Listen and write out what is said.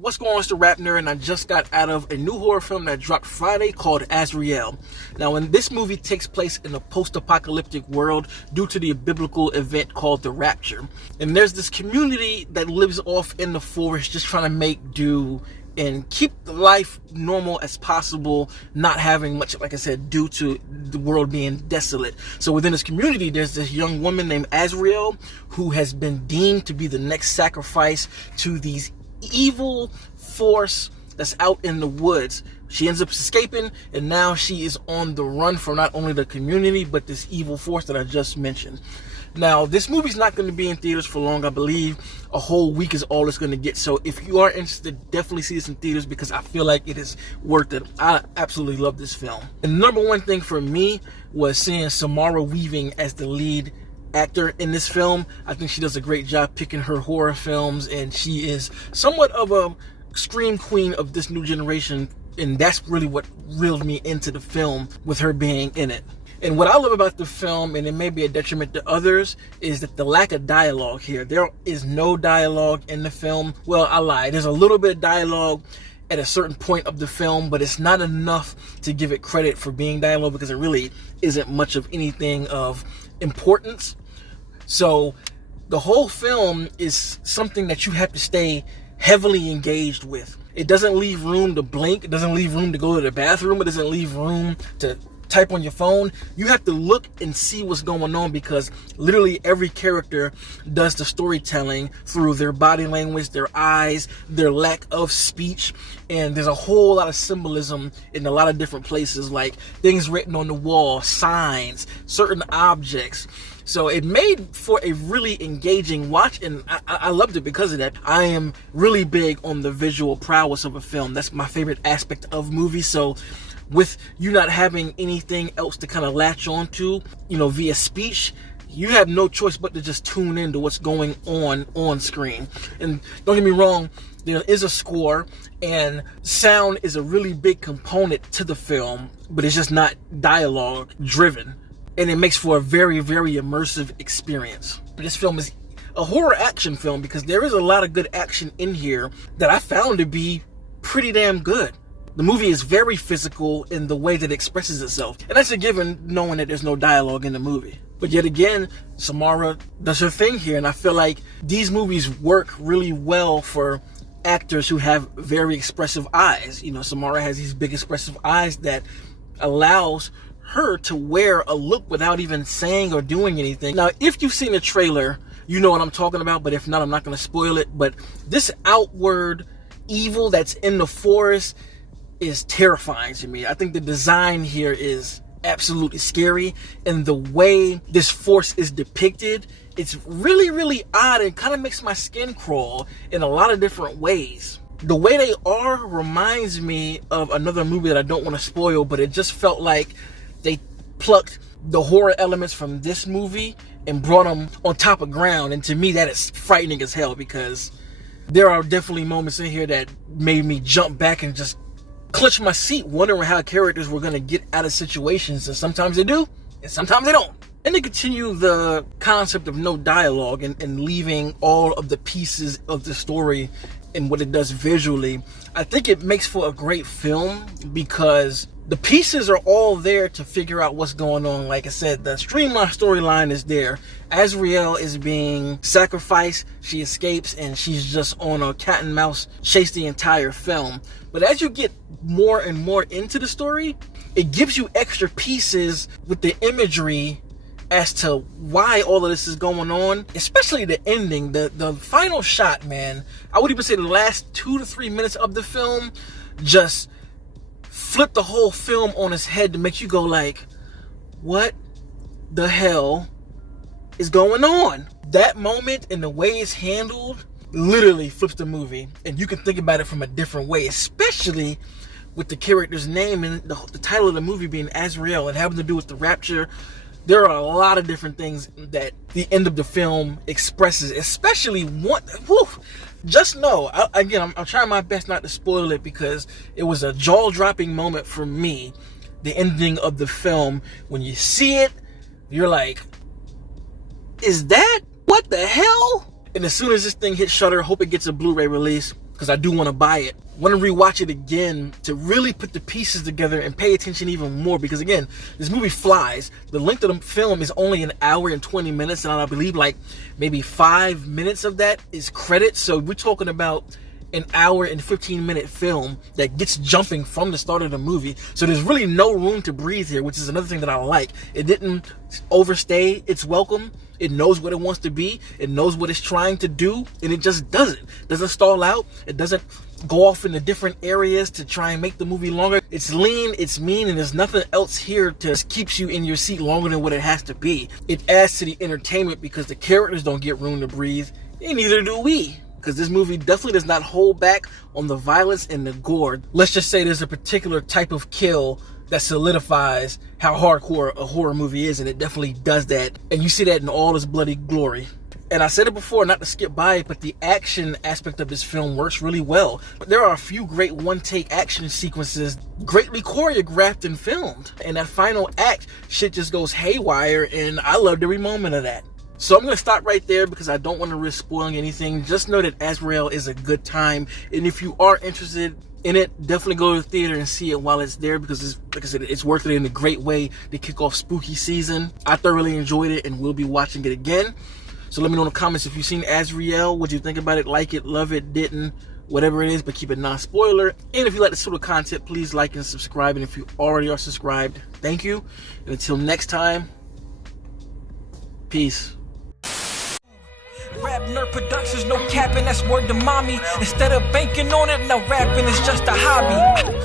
What's going on, it's the RapNerd, and I just got out of a new horror film that dropped Friday called Azrael. Now, when this movie takes place in a post-apocalyptic world due to the biblical event called the Rapture. And there's this community that lives off in the forest just trying to make do and keep life normal as possible, not having much, like I said, due to the world being desolate. So within this community, there's this young woman named Azrael who has been deemed to be the next sacrifice to these evil force that's out in the woods. She ends up escaping, and now she is on the run from not only the community but this evil force that I just mentioned. Now, this movie's not going to be in theaters for long. I believe a whole week is all it's going to get. So if you are interested, definitely see this in theaters because I feel like it is worth it. I absolutely love this film. And the number one thing for me was seeing Samara Weaving as the lead actor in this film. I think she does a great job picking her horror films, and she is somewhat of a scream queen of this new generation, and that's really what reeled me into the film with her being in it. And what I love about the film, and it may be a detriment to others, is that the lack of dialogue here. There is no dialogue in the film. Well, I lied. There's a little bit of dialogue at a certain point of the film, but it's not enough to give it credit for being dialogue because it really isn't much of anything of importance. So the whole film is something that you have to stay heavily engaged with. It doesn't leave room to blink. It doesn't leave room to go to the bathroom. It doesn't leave room to type on your phone. You have to look and see what's going on because literally every character does the storytelling through their body language, their eyes, their lack of speech, and there's a whole lot of symbolism in a lot of different places, like things written on the wall, signs, certain objects. So it made for a really engaging watch, and I loved it because of that. I am really big on the visual prowess of a film. That's my favorite aspect of movies. So with you not having anything else to kind of latch on to, via speech, you have no choice but to just tune into what's going on screen. And don't get me wrong, there is a score, and sound is a really big component to the film, but it's just not dialogue driven. And it makes for a very, very immersive experience. This film is a horror action film because there is a lot of good action in here that I found to be pretty damn good. The movie is very physical in the way that it expresses itself. And that's a given knowing that there's no dialogue in the movie. But yet again, Samara does her thing here. And I feel like these movies work really well for actors who have very expressive eyes. Samara has these big expressive eyes that allows her to wear a look without even saying or doing anything. Now, if you've seen the trailer, you know what I'm talking about, but if not, I'm not going to spoil it. But this outward evil that's in the forest is terrifying to me. I think the design here is absolutely scary, and the way this force is depicted, it's really, really odd and kind of makes my skin crawl in a lot of different ways. The way they are reminds me of another movie that I don't want to spoil, but it just felt like they plucked the horror elements from this movie and brought them on top of ground. And to me, that is frightening as hell because there are definitely moments in here that made me jump back and just clutch my seat, wondering how characters were going to get out of situations. And sometimes they do, and sometimes they don't. And to continue the concept of no dialogue and leaving all of the pieces of the story and what it does visually, I think it makes for a great film because the pieces are all there to figure out what's going on. Like I said, the streamlined storyline is there. Azrael is being sacrificed. She escapes, and she's just on a cat and mouse chase the entire film. But as you get more and more into the story, it gives you extra pieces with the imagery as to why all of this is going on, especially the ending, the final shot, man. I would even say the last 2 to 3 minutes of the film just flip the whole film on its head to make you go like, what the hell is going on? That moment and the way it's handled literally flips the movie, and you can think about it from a different way, especially with the character's name and the title of the movie being Azrael and having to do with the rapture. There are a lot of different things that the end of the film expresses, especially one. Just know, I'm trying my best not to spoil it because it was a jaw-dropping moment for me, the ending of the film. When you see it, you're like, is that what the hell? And as soon as this thing hits Shudder, hope it gets a Blu-ray release. because I do want to buy it. Want to rewatch it again to really put the pieces together and pay attention even more, because again, this movie flies. The length of the film is only an hour and 20 minutes, and I believe like maybe 5 minutes of that is credits. So we're talking about an hour and 15-minute film that gets jumping from the start of the movie. So there's really no room to breathe here, which is another thing that I like. It didn't overstay its welcome. It knows what it wants to be. It knows what it's trying to do, and it just does it. Doesn't stall out. It doesn't go off into different areas to try and make the movie longer. It's lean, it's mean, and there's nothing else here to just keeps you in your seat longer than what it has to be. It adds to the entertainment because the characters don't get room to breathe, and neither do we. Because this movie definitely does not hold back on the violence and the gore. Let's just say there's a particular type of kill that solidifies how hardcore a horror movie is, and it definitely does that. And you see that in all its bloody glory. And I said it before, not to skip by it, but the action aspect of this film works really well. There are a few great one-take action sequences, greatly choreographed and filmed. And that final act, shit just goes haywire, and I loved every moment of that. So I'm going to stop right there because I don't want to risk spoiling anything. Just know that Azrael is a good time. And if you are interested in it, definitely go to the theater and see it while it's there, because it's, like I said, it's worth it in a great way to kick off spooky season. I thoroughly enjoyed it and will be watching it again. So let me know in the comments if you've seen Azrael, what you think about it, like it, love it, didn't, whatever it is, but keep it non-spoiler. And if you like this sort of content, please like and subscribe. And if you already are subscribed, thank you. And until next time, peace. RapNerd Productions, no capping, that's word to mommy. Instead of banking on it, now rapping is just a hobby.